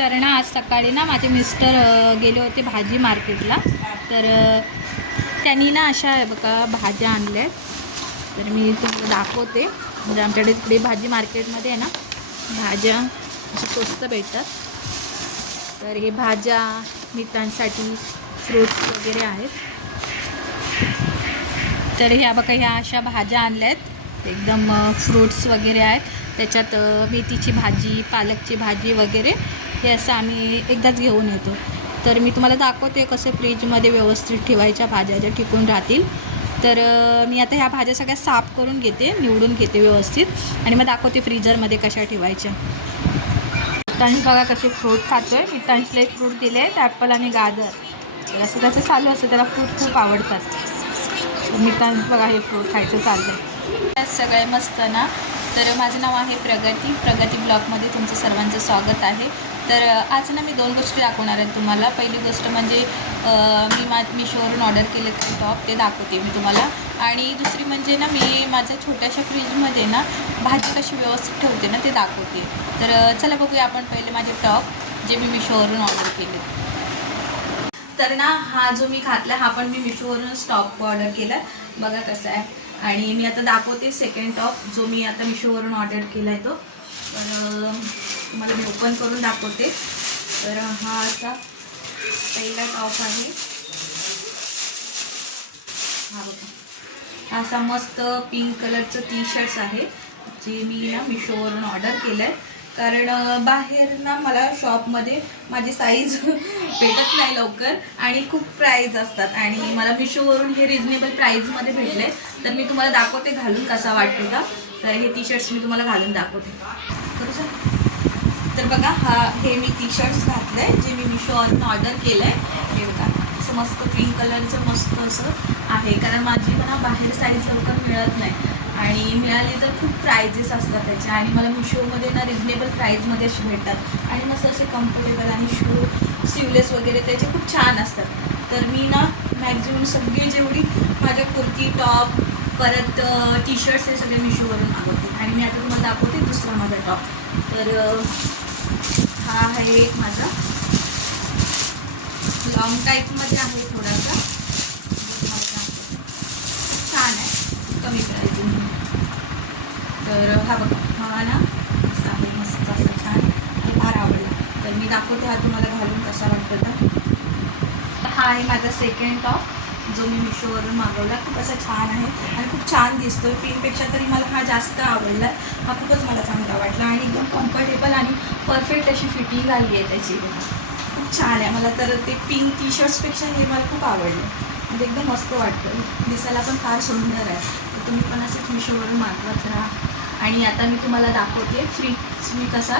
तर ना आज सकाळी ना माझे मिस्टर गेले होते भाजी मार्केटला. तर त्यांनी ना अशा बघा भाज्या आणल्या. तर मी तुम्हाला दाखवते. म्हणजे आमच्याकडे तिकडे भाजी मार्केटमध्ये आहे ना भाज्या अशा स्वस्त भेटतात. तर हे भाज्या मित्रांसाठी फ्रूट्स वगैरे आहेत. तर ह्या बघा ह्या अशा भाज्या आणल्या आहेत. एकदम फ्रूट्स वगैरे आहेत. त्याच्यात मेथीची भाजी, पालकची भाजी वगैरे हे असं आम्ही एकदाच घेऊन येतो. तर मी तुम्हाला दाखवते कसं फ्रीजमध्ये व्यवस्थित ठेवायच्या भाज्या ज्या टिकून राहतील. तर मी आता ह्या भाज्या सगळ्या साफ करून घेते, निवडून घेते व्यवस्थित आणि मग दाखवते फ्रीजरमध्ये कशा ठेवायच्या. मित्रांनी बघा कसे फ्रूट खातो आहे. मित्रांशीला एक फ्रूट दिले आहेत, ॲपल आणि गाजर. तर असं त्याचं चालू असतं, त्याला फ्रूट खूप आवडतात. मित्रांनी बघा हे फ्रूट खायचं चाललं आहे. सगळे मस्त ना. तर माझं नाव आहे प्रगती ब्लॉगमध्ये तुमचं सर्वांचं स्वागत आहे. तर आज ना मी 2 गोष्टी दाखवणार आहेत तुम्हाला. पहिली गोष्ट म्हणजे मी मिशोवरून ऑर्डर केले ते टॉप, ते दाखवते मी तुम्हाला. आणि दुसरी म्हणजे ना मी माझ्या छोट्याशा फ्रीजमध्ये ना भाजी कशी व्यवस्थित ठेवते ना ते दाखवते. तर चला बघूया आपण पहिले माझे टॉप जे मी मिशोवरून ऑर्डर केले. तर ना हा जो मी घातला हा पण मी मिशोवरूनच टॉप ऑर्डर केला. बघा कसा आहे. आणि मी आता दाखवते सेकंड टॉप जो मी आता मिशोवरून ऑर्डर केला आहे तो. तर तुम्हाला मी ओपन करून दाखवते. तर हा असा पहिला टॉप आहे. हा बघा असा मस्त पिंक कलरचं टी-शर्ट्स आहे जे मी ना मिशोवरून ऑर्डर केलं आहे. कारण बाहेर ना मला शॉपमध्ये माझी साईज भेटत नाही लवकर आणि खूप प्राईज असतात. आणि मला मिशोवरून हे रिजनेबल प्राईजमध्ये भेटले. तर मी तुम्हाला दाखवते घालून कसा वाटतो का. तर हे टी-शर्ट्स मी तुम्हाला घालून दाखवते. तर बघा हे मी टी-शर्ट्स घातलं आहे जे मी मिशोवरून ऑर्डर केलं आहे. हे बघा असं मस्त पिंक कलरचं मस्त असं आहे. कारण माझी मला बाहेर साईज लवकर मिळत नाही आणि मिळाली तर खूप प्राइजेस असतात त्याचे. आणि मला मिशोमध्ये ना रिजनेबल प्राईजमध्ये असे भेटतात आणि मस्त असे कम्फर्टेबल आणि स्लीवलेस वगैरे त्याचे खूप छान असतात. तर मी ना मॅक्झिमम सगळे जेवढी माझ्या कुर्ती टॉप परत टी-शर्ट्स हे सगळे मिशोवरून मागवते. आणि मी आता तुम्हाला दाखवते दुसरा माझा टॉप. तर हा आहे एक माझा लॉंग टाईपमध्ये आहे थोडासा. छान आहे, कमी करायचं. तर हा बघा हा ना असा आहे मस्त असा छान आणि फार आवडला. तर मी दाखवते हा तुम्हाला घालून कसा वाटतो. तर हा आहे माझा सेकंड टॉप जो मी मिशोवरून मागवला. खूप असा छान आहे आणि खूप छान दिसतो. पिंकपेक्षा तरी मला हा जास्त आवडला. हा खूपच मला चांगला वाटला आणि एकदम कम्फर्टेबल आणि परफेक्ट अशी फिटिंग आली आहे त्याची. खूप छान आहे. मला तर ते पिंक टी-शर्ट्सपेक्षा हे मला खूप आवडलं. म्हणजे एकदम मस्त वाटतं, दिसायला पण फार सुंदर आहे. तर तुम्ही पण असंच मिशोवरून मागवत राहा. आणि आता मी तुम्हाला दाखवते फ्रीज मी कसा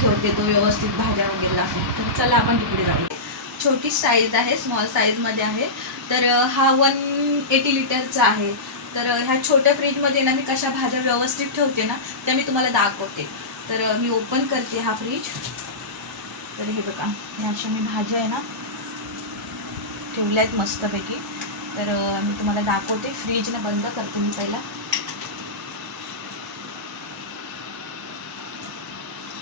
ठेवते तो व्यवस्थित भाज्या वगैरे दाखवते. तर चला आपण तिकडे जाऊ. छोटी साईज आहे, स्मॉल साईजमध्ये आहे. तर हा 180 लिटरचा आहे. तर ह्या छोट्या फ्रीजमध्ये ना मी कशा भाज्या व्यवस्थित ठेवते ना त्या मी तुम्हाला दाखवते. तर मी ओपन करते हा फ्रीज. तर हे बघा ह्या अशा मी भाज्या आहे ना ठेवल्या आहेत मस्तपैकी. तर मी तुम्हाला दाखवते. फ्रीजने बंद करते मी पहिला.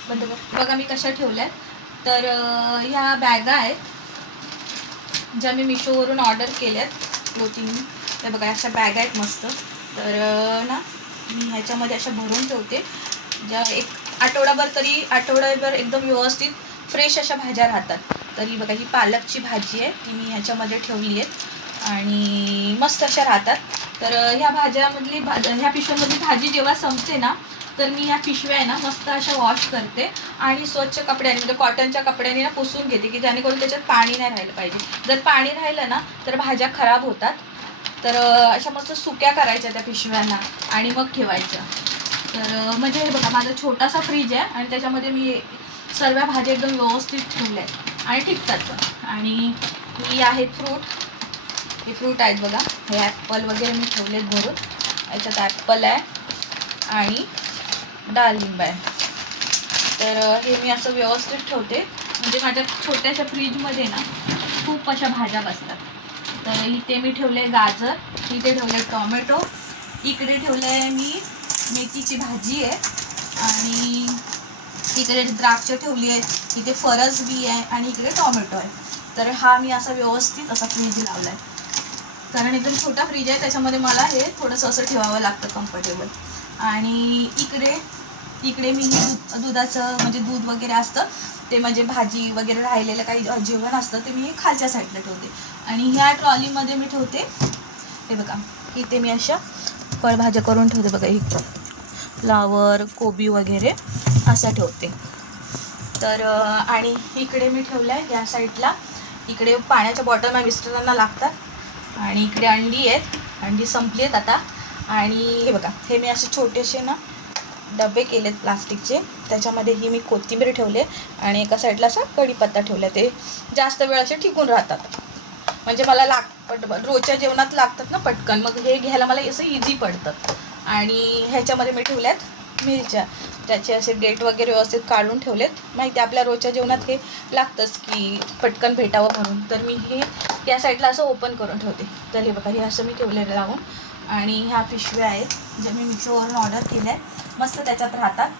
बंद कर. बघा मी कशा ठेवल्या आहेत. तर ह्या बॅगा आहेत ज्या मी मिशोवरून ऑर्डर केल्यात क्लोथिंग. त्या बघा अशा बॅगा आहेत मस्त. तर ना मी ह्याच्यामध्ये अशा भरून ठेवते ज्या एक आठवडाभर एकदम व्यवस्थित फ्रेश अशा भाज्या राहतात. तरी बघा ही पालकची भाजी आहे ती मी ह्याच्यामध्ये ठेवली आहे आणि मस्त अशा राहतात. तर ह्या भाज्यामधली ह्या पिशव्यामधली भाजी जेव्हा संपते ना तर मी ह्या पिशव्या आहे ना मस्त अशा वॉश करते आणि स्वच्छ कपड्याने म्हणजे कॉटनच्या कपड्याने ना पुसून घेते की जेणेकरून त्याच्यात पाणी नाही राहिलं पाहिजे. जर पाणी राहिलं ना तर भाज्या खराब होतात. तर अशा मस्त सुक्या करायच्या त्या पिशव्यांना आणि मग ठेवायच्या. तर म्हणजे हे बघा माझा छोटासा फ्रीज आहे आणि त्याच्यामध्ये मी सर्व भाज्या एकदम व्यवस्थित ठेवल्या आहेत आणि टिकतात पण. आणि ही आहेत फ्रूट. हे फ्रूट आहेत बघा. हे ॲपल वगैरे मी ठेवलेत भरून. याच्यात ॲपल आहे आणि डाळिंब आहे. तर हे मी असं व्यवस्थित ठेवते म्हणजे माझ्या छोट्याशा फ्रीजमध्ये ना खूप अशा भाज्या बसतात. तर इथे मी ठेवले गाजर, इथे ठेवले टोमॅटो, इकडे ठेवलं आहे मी मेथीची भाजी आहे आणि इकडे द्राक्ष ठेवली आहे, इथे फरस बी आहे आणि इकडे टोमॅटो आहे. तर हा मी असा व्यवस्थित असा फ्रीज लावला आहे, कारण एकदम छोटा फ्रीज आहे, त्याच्यामध्ये मला हे थोडंसं असं ठेवावं लागतं कम्फर्टेबल. आणि इकडे मी दुधाचं म्हणजे दूध वगैरे असतं ते, म्हणजे भाजी वगैरे राहिलेलं काही जेवण असतं ते मी खालच्या साईडला ठेवते. आणि ह्या ट्रॉलीमध्ये मी ठेवते, हे बघा इथे मी अशा फळभाज्या करून ठेवते बघा, ही फ्लावर कोबी वगैरे असं ठेवते. तर आणि इकडे मी ठेवलं आहे या साईडला, इकडे पाण्याच्या बॉटल माझ्या मिस्टरांना लागतात. आणि इकडे अंडी आहेत, अंडी संपली आहेत आता. आणि हे बघा हे मी असे छोटेसे ना डबे केलेत प्लास्टिकचे, त्याच्यामध्ये ही मी कोथिंबीर ठेवले आणि एका साईडला असा कढीपत्ता ठेवला. ते जास्त वेळ असे टिकून राहतात, म्हणजे मला रोजच्या जेवणात लागतात ना पटकन, मग हे घ्यायला मला असं इझी पडतं. आणि ह्याच्यामध्ये मी ठेवल्यात मिरच्या, त्याचे असे डेट वगैरे व्यवस्थित काढून ठेवलेत. माहिती आपल्या रोजच्या जेवणात हे लागतंच की पटकन भेटावं म्हणून. तर मी हे या साईडला असं ओपन करून ठेवते. तर हे बघा हे असं मी ठेवलेलं लावून. आणि ह्या पिशव्या आहेत ज्या मी मिशोवरून ऑर्डर केल्या आहेत, मस्त त्याच्यात राहतात.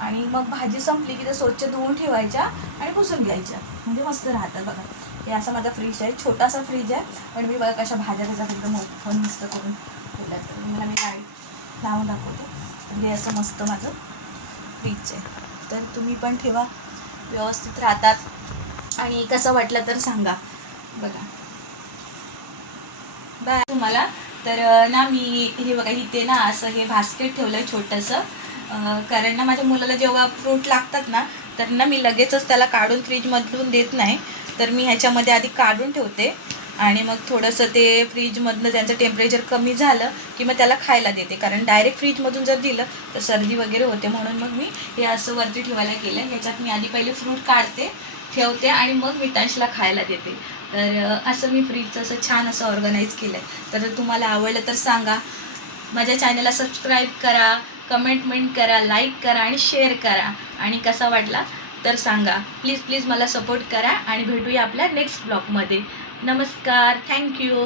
आणि मग भाजी संपली की ते स्वच्छ धुवून ठेवायच्या आणि पुसून घ्यायच्या, म्हणजे मस्त राहतात. बघा हे असा माझा फ्रीज आहे, छोटासा फ्रीज आहे, पण मी बघा कशा भाज्या त्याच्यात एकदम ओपन मस्त करून ठेवल्या. तर मला मी लाईट लावून दाखवते. हे असं मस्त माझं फ्रीज आहे. तर तुम्ही पण ठेवा, व्यवस्थित राहतात. आणि कसं वाटलं तर सांगा. बघा बाय तुम्हाला. तर ना मी हे बघा इथे ना असं हे बास्केट ठेवलं आहे छोटंसं, कारण ना माझ्या मुलाला जेव्हा फ्रूट लागतात ना तर ना मी लगेचच त्याला काढून फ्रीजमधून देत नाही. तर मी ह्याच्यामध्ये आधी काढून ठेवते आणि मग थोडंसं ते फ्रीजमधनं त्यांचं टेम्परेचर कमी झालं की मग त्याला खायला देते, कारण डायरेक्ट फ्रीजमधून जर दिलं तर सर्दी वगैरे होते. म्हणून मग मी हे असं वरती ठेवायला केलं आहे. ह्याच्यात मी आधी पहिले फ्रूट काढते, ठेवते आणि मग मितांशला खायला देते. तर असं मी फ्रीजचं असं छान असं ऑर्गनाईज केलं आहे. तर तुम्हाला आवडलं तर सांगा, माझ्या चॅनलला सबस्क्राईब करा, कमेंट करा, लाईक करा आणि शेअर करा. आणि कसा वाटला तर सांगा. प्लीज मला सपोर्ट करा आणि भेटूया आपल्या नेक्स्ट ब्लॉगमध्ये. नमस्कार, थँक्यू.